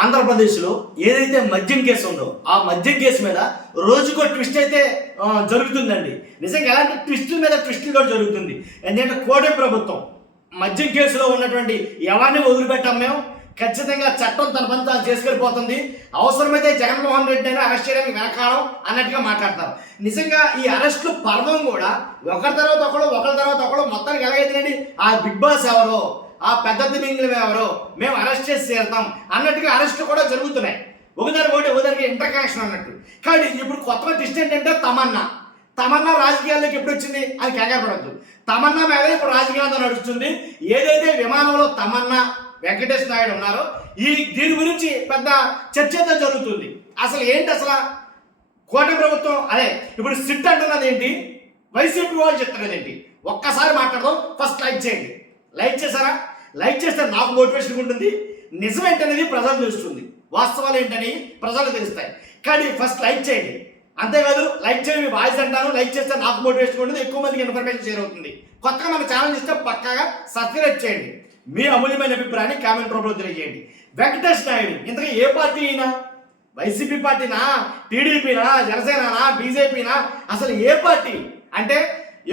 ఆంధ్రప్రదేశ్లో ఏదైతే మద్యం కేసు ఉందో ఆ మద్యం కేసు మీద రోజుకో ట్విస్ట్ అయితే జరుగుతుందండి. నిజంగా ఎలాంటి ట్విస్టుల మీద ట్విస్టులు కూడా జరుగుతుంది. ఎందుకంటే కూటమి ప్రభుత్వం మద్యం కేసులో ఉన్నటువంటి ఎవరిని వదిలిపెట్టాం మేము, ఖచ్చితంగా చట్టం తన పని తాను చేసుకెళ్ళిపోతుంది, అవసరమైతే జగన్మోహన్ రెడ్డి అయినా అరెస్ట్ చేయడానికి వెనకాలం అన్నట్టుగా మాట్లాడతారు. నిజంగా ఈ అరెస్టులు పర్వం కూడా ఒకరి తర్వాత ఒకరు మొత్తానికి ఎలాగైతేనండి ఆ బిగ్ బాస్ ఎవరో, ఆ పెద్ద తిమింగలం ఎవరో, మేము అరెస్ట్ చేసి చేరుతాం అన్నట్టుగా అరెస్టులు కూడా జరుగుతున్నాయి. ఒకదానికి ఇంటర్ కనెక్షన్ అన్నట్టు. కానీ ఇప్పుడు కొత్తగా ట్విస్ట్ ఏంటంటే తమన్నా రాజకీయాల్లోకి ఎప్పుడు వచ్చింది అది కేకపడద్దు. తమన్నా మీద ఇప్పుడు రాజకీయాలతో నడుస్తుంది. ఏదైతే విమానంలో తమన్నా వెంకటేష్ నాయుడు ఉన్నారో దీని గురించి పెద్ద చర్చ అయితే జరుగుతుంది. అసలు ఏంటి అసలు కూటమి ప్రభుత్వం అదే ఇప్పుడు సిట్ అంటున్నది ఏంటి, వైసీపీ వాళ్ళు చెప్తున్నది ఏంటి, ఒక్కసారి మాట్లాడదాం. ఫస్ట్ లైక్ చేయండి. లైక్ చేశారా? లైక్ చేస్తే నాకు మోటివేషన్ ఉంటుంది. నిజం ఏంటనేది ప్రజలు తెలుస్తుంది, వాస్తవాలు ఏంటని ప్రజలకు తెలుస్తాయి. కానీ ఫస్ట్ లైక్ చేయండి. అంతేకాదు లైక్ చేయండి, మీ వాయిస్ అంటాను, లైక్ చేస్తే నాకు మోటివేషన్ ఉంటుంది, ఎక్కువ మందికి ఇన్ఫర్మేషన్ షేర్ అవుతుంది. కొత్తగా మన ఛానల్ ఇస్తే పక్కాగా సబ్స్క్రైబ్ చేయండి. మీ అమూల్యమైన అభిప్రాయాన్ని కామెంట్ రూపంలో తెలియజేయండి. వెంకటేష్ నాయుడు ఇంతగా ఏ పార్టీ అయినా, వైసీపీ పార్టీనా, టీడీపీనా, జనసేననా, బీజేపీనా, అసలు ఏ పార్టీ అంటే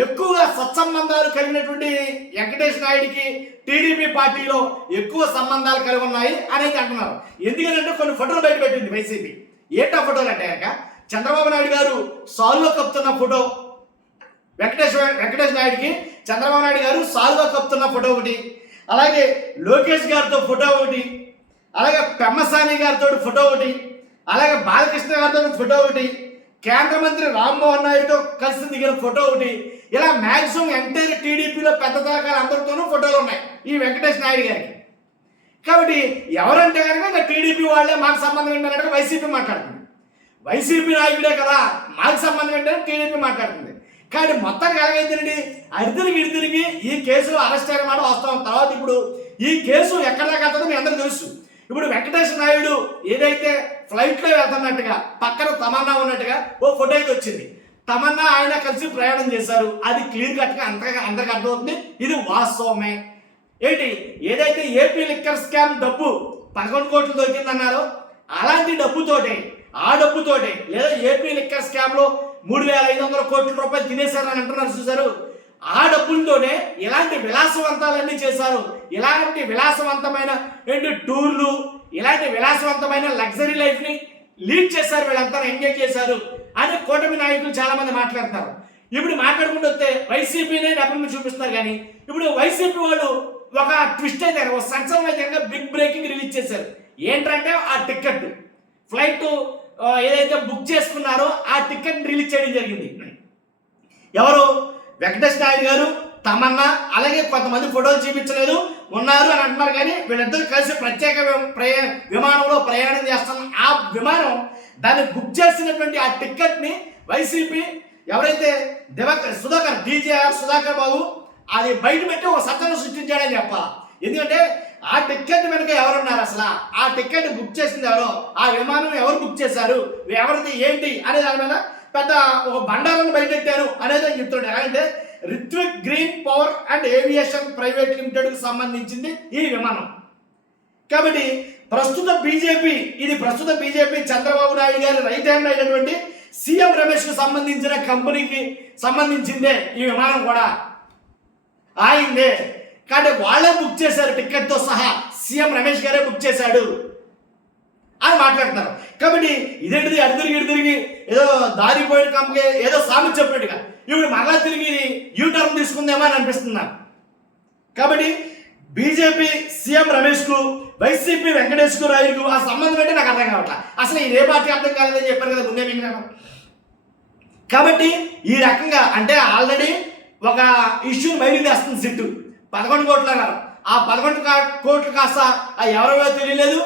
ఎక్కువగా సత్సంబంధాలు కలిగినటువంటి వెంకటేష్ నాయుడికి టీడీపీ పార్టీలో ఎక్కువ సంబంధాలు కలిగి ఉన్నాయి అనేది అంటున్నారు. ఎందుకంటే కొన్ని ఫోటోలు బయట పెట్టింది వైసీపీ. ఏంటా ఫోటోలు అంటే కనుక చంద్రబాబు నాయుడు గారు సాల్వా కప్పుతున్న ఫోటో, వెంకటేష్ నాయుడికి చంద్రబాబు నాయుడు గారు సాల్వా కప్పుతున్న ఫోటో ఒకటి, అలాగే లోకేష్ గారితో ఫోటో ఒకటి, అలాగే పెమ్మసాని గారితో ఫోటో ఒకటి, అలాగే బాలకృష్ణ గారితో ఫోటో ఒకటి, కేంద్ర మంత్రి రామ్మోహన్ నాయుడుతో కలిసి దిగిన ఫోటో ఒకటి, ఇలా మ్యాక్సిమం ఎంటైర్ టీడీపీలో పెద్ద తరకాల అందరితోనూ ఫోటోలు ఉన్నాయి ఈ వెంకటేష్ నాయుడు గారికి. కాబట్టి ఎవరంటే కనుక ఇంకా టీడీపీ వాళ్ళే మాకు సంబంధం ఏంటంటే వైసీపీ మాట్లాడుతుంది. వైసీపీ నాయకుడే కదా మాకు సంబంధం ఏంటంటే టీడీపీ మాట్లాడుతుంది. కానీ మొత్తం ఎలాగైందండి ఇడితిరిగి ఈ కేసులో అరెస్ట్ అయిన మాట వస్తాం. తర్వాత ఇప్పుడు ఈ కేసు ఎక్కడ దాకా వెళ్తుందో మీ అందరికీ తెలుసు. ఇప్పుడు వెంకటేష్ నాయుడు ఏదైతే ఫ్లైట్లో వెళ్తున్నట్టుగా పక్కన తమన్నా ఉన్నట్టుగా ఓ ఫోటో అయితే వచ్చింది. తమన్నా ఆయన కలిసి ప్రయాణం చేశారు. అది క్లియర్ కట్గా అందరికి అర్థమవుతుంది, ఇది వాస్తవమే. ఏంటి ఏదైతే ఏపీ లిక్కర్ స్కామ్ డబ్బు 11 కోట్లు దొరికిందన్నారో అలాంటి డబ్బుతోటే, ఆ డబ్బుతోటే లేదా ఏపీ లిక్కర్ స్కామ్లో 3,500 కోట్ల రూపాయలు తినేశారని అంటున్నారు చూసారు, ఆ డబ్బులతోనే ఇలాంటి విలాసవంతాలన్నీ చేశారు. ఇలాంటి విలాసవంతమైన టూర్లు, ఇలాంటి విలాసవంతమైన లగ్జరీ లైఫ్ని లీడ్ చేశారు, వీళ్ళంతా ఎంజాయ్ చేశారు అని కూటమి నాయకులు చాలా మంది మాట్లాడుతున్నారు. ఇప్పుడు మాట్లాడుకుంటూ వస్తే వైసీపీనే నెపం చూపిస్తున్నారు. కానీ ఇప్పుడు వైసీపీ వాళ్ళు ఒక ట్విస్ట్ అయితే ఒక సంచలనంగా బిగ్ బ్రేకింగ్ రిలీజ్ చేశారు. ఏంటంటే ఆ టికెట్ ఫ్లైట్ ఏదైతే బుక్ చేసుకున్నారో ఆ టికెట్ రిలీజ్ చేయడం జరిగింది. ఎవరు? వెంకటేష్ నాయుడు గారు, తమన్నా, అలాగే కొంతమంది ఫోటోలు చూపించలేదు ఉన్నారు అని అంటున్నారు. కానీ వీళ్ళిద్దరూ కలిసి ప్రత్యేక విమానంలో ప్రయాణం చేస్తున్న ఆ విమానం దాన్ని బుక్ చేసినటువంటి ఆ టికెట్ని వైసీపీ ఎవరైతే సుధాకర్ బాబు అది బయట పెట్టి ఒక సత్తాను సృష్టించాడని చెప్పాలి. ఎందుకంటే ఆ టికెట్ వెనుక ఎవరున్నారు, అసలు ఆ టికెట్ బుక్ చేసింది ఎవరో, ఆ విమానం ఎవరు బుక్ చేశారు, ఎవరిది ఏంటి అనే దాని మీద పెద్ద ఒక బండారాన్ని బయటెట్టారు అనేది అని చెప్తుండే. అంటే Ritvik green power and aviation private లిమిటెడ్కి సంబంధించింది ఈ విమానం. కాబట్టి ప్రస్తుత బీజేపీ చంద్రబాబు నాయుడు గారి రైట్ హ్యాండ్ అయినటువంటి సీఎం రమేష్కి సంబంధించిన కంపెనీకి సంబంధించిందే ఈ విమానం కూడా ఆయిందే. కాబట్టి వాళ్ళే బుక్ చేశారు టికెట్తో సహా, సీఎం రమేష్ గారే బుక్ చేశాడు అని మాట్లాడుతున్నారు. కాబట్టి ఇదేంటిది అడితిరిగి ఏదో దారిపోయిన కంపెనీ ఏదో సామెత చెప్పినట్టుగా ఇప్పుడు మరలా తిరిగి యూటర్న్ తీసుకుందేమో అని అనిపిస్తుంది నాకు. కాబట్టి బీజేపీ సీఎం రమేష్కు, వైసీపీ వెంకటేష్ నాయుడుకు ఆ సంబంధం అంటే నాకు అర్థం కావట్లా. అసలు ఇదే పార్టీ అర్థం కాలేదని చెప్పారు కదా ముందే మీకు నేను. కాబట్టి ఈ రకంగా అంటే ఆల్రెడీ ఒక ఇష్యూని బయటికి తెస్తుంది సిట్టు. 11 కోట్లు అన్నారు. ఆ 11 కోట్లు కాస్త ఎవరో తెలియలేదు,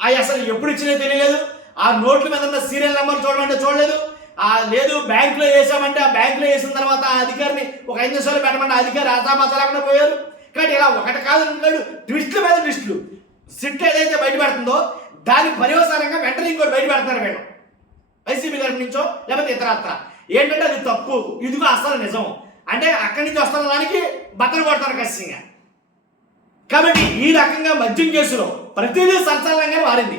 అవి అసలు ఎప్పుడు ఇచ్చినా తెలియలేదు. ఆ నోట్ల మీద ఉన్న సీరియల్ నెంబర్ చూడమంటే చూడలేదు. లేదు బ్యాంకులో వేసామంటే ఆ బ్యాంకులో వేసిన తర్వాత ఆ అధికారిని ఒక 5 నిమిషాలు పెట్టమంటే అధికారి అసామాసాలేకుండా పోయారు. కాబట్టి ఇలా ఒకటి కాదు ట్విస్టుల మీద ట్విస్టులు. సిట్ ఏదైతే బయట పెడుతుందో దానికి పర్యవసానంగా వెంటనే ఇంకోటి బయట పెడతారు వీళ్ళు, వైసీపీ తరపు నుంచో లేకపోతే ఇతరత్ర. ఏంటంటే అది తప్పు, ఇదిగో అసలు నిజం అంటే అక్కడి నుంచి వస్తున్న దానికి బట్టలు కొడతారు ఖచ్చితంగా. కాబట్టి ఈ రకంగా మద్యం కేసులో ప్రతిదీ సంచలనంగానే మారింది.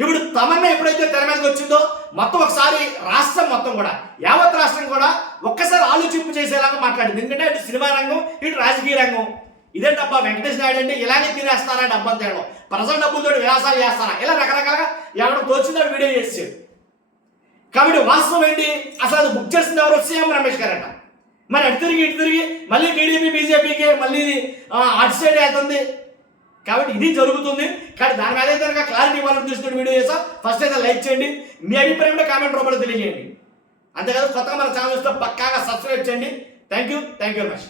ఇప్పుడు తమన్నా ఎప్పుడైతే తెర మీదకి వచ్చిందో మొత్తం ఒకసారి రాష్ట్రం మొత్తం కూడా యావత్ రాష్ట్రం కూడా ఒక్కసారి ఆలోచింపు చేసేలాగా మాట్లాడింది. ఎందుకంటే ఇటు సినిమా రంగం ఇటు రాజకీయ రంగం ఇదే డబ్బా. వెంకటేష్ నాయుడు అంటే ఇలాగే తినేస్తారా డబ్బా తేడం, ప్రజల డబ్బులతో విలాసాలు చేస్తారా, ఇలా రకరకాలుగా ఎవరు తోచిందో వీడియో చేసాడు. కాబట్టి వాస్తవం ఏంటి, అసలు అది బుక్ చేసింది ఎవరు? సీఎం రమేష్ గారట. మరి అటు తిరిగి ఇటు తిరిగి మళ్ళీ టీడీపీ బీజేపీకి మళ్ళీ అటు సైడ్ వెళ్తుంది. కాబట్టి ఇది జరుగుతుంది. కానీ దాని మీద అయితే కనుక క్లారిటీ ఇవ్వాలని చూసుకుని వీడియో చేసాం. ఫస్ట్ అయితే లైక్ చేయండి, మీ అభిప్రాయం కూడా కామెంట్ రూపంలో తెలియజేయండి. అంతేకాదు కొత్తగా మన ఛానల్ వస్తే పక్కాగా సబ్స్క్రైబ్ చేయండి. Thank you very much.